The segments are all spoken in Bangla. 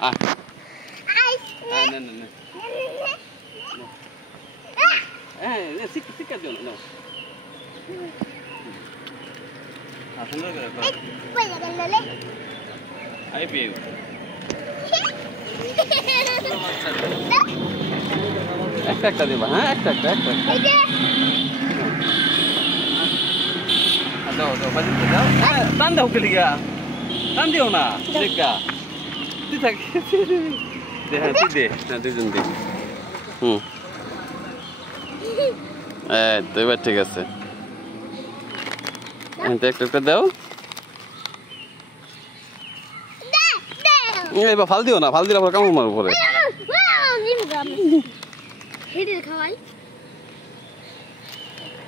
আয় না না না শিক্ষা দিও না সুন্দর করে আই পেয়ে একটা দিবা হ্যাঁ একটা দাও বাজি দাও টান দাও কে লিগা টান দিও না দেখা তুই থাক দেখা তুই দে না দুজন দে তো এবার ঠিক আছে একটা দাও এবার ফাল দিও না ফাল দিলে আবার কামড় মারবো পরে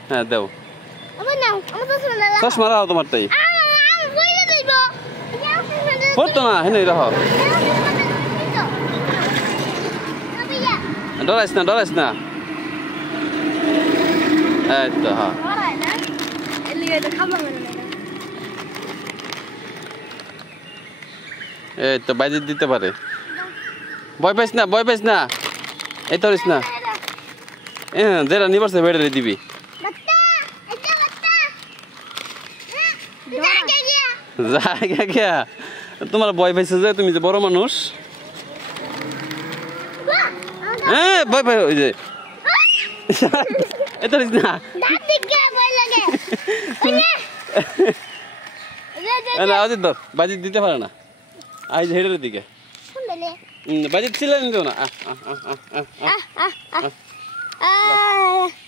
হ্যাঁ দাও চশমা রাখো তোমারটাই পড়তো না হ্যাঁ রাখো ডরাইস না এই তো হ্যাঁ এই তো বাইরে দিতে পারে ভয় পাইস না এই তো না যেটা নিবারছে বেড়ে দিবি তোমার ভয় পাইছে যে তুমি যে বড় মানুষ হ্যাঁ ভয় পাই ওই যে এটা না অজিত বাজি দিতে পারে না আই যে হেডের দিকে বাজি ছিল নিও না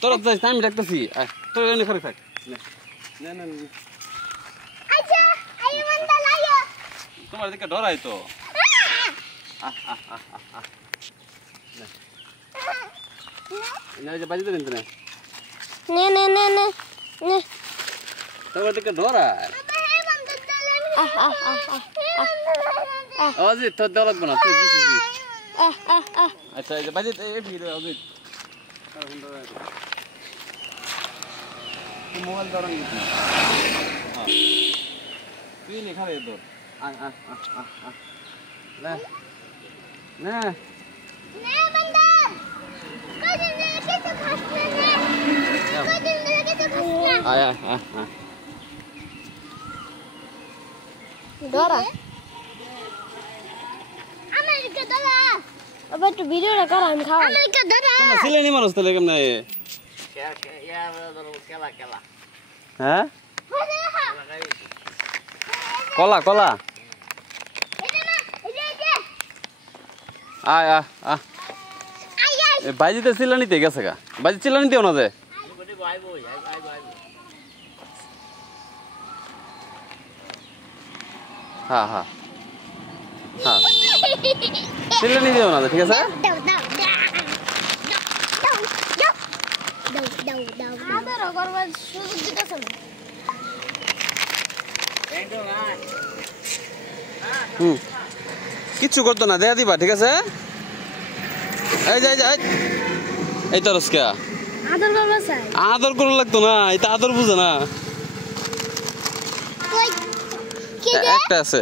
তোর আমি রাখতেছি তোর ঘরে থাক তোমার দিকে ডরাই তো বাজিতে নিতে না তোমার দিকে ডরাই অজিত তোর দেওয়া লাগবে না তুই আচ্ছা বাজিত অজিত মোবাইল ধরা তুই নে খাবে তোর আবার একটু ভিডিওটা কর আমি খাওয়াই তোমার ছেলে মানুষ তাহলে কেমনে হ্যাঁ কলা আয় বাইজিতে চিল্লানিতে গেছে গা বাইজি চিল্লানিতেও না যে হ্যাঁ চিল্লানি দিও না ঠিক আছে কিচ্ছু করতো না দেয়া দিবা ঠিক আছে এই তো রসকা আদর করে লাগতো না এটা আদর বুঝে না একটা আছে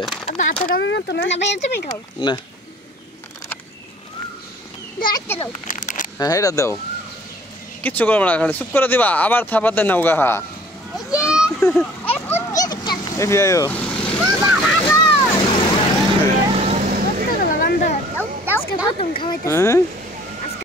না হ্যাঁ এটা দাও কিচ্ছু করবো না চুপ করে দিবা আবার থাপাতে নাও গা খাওয়াইতে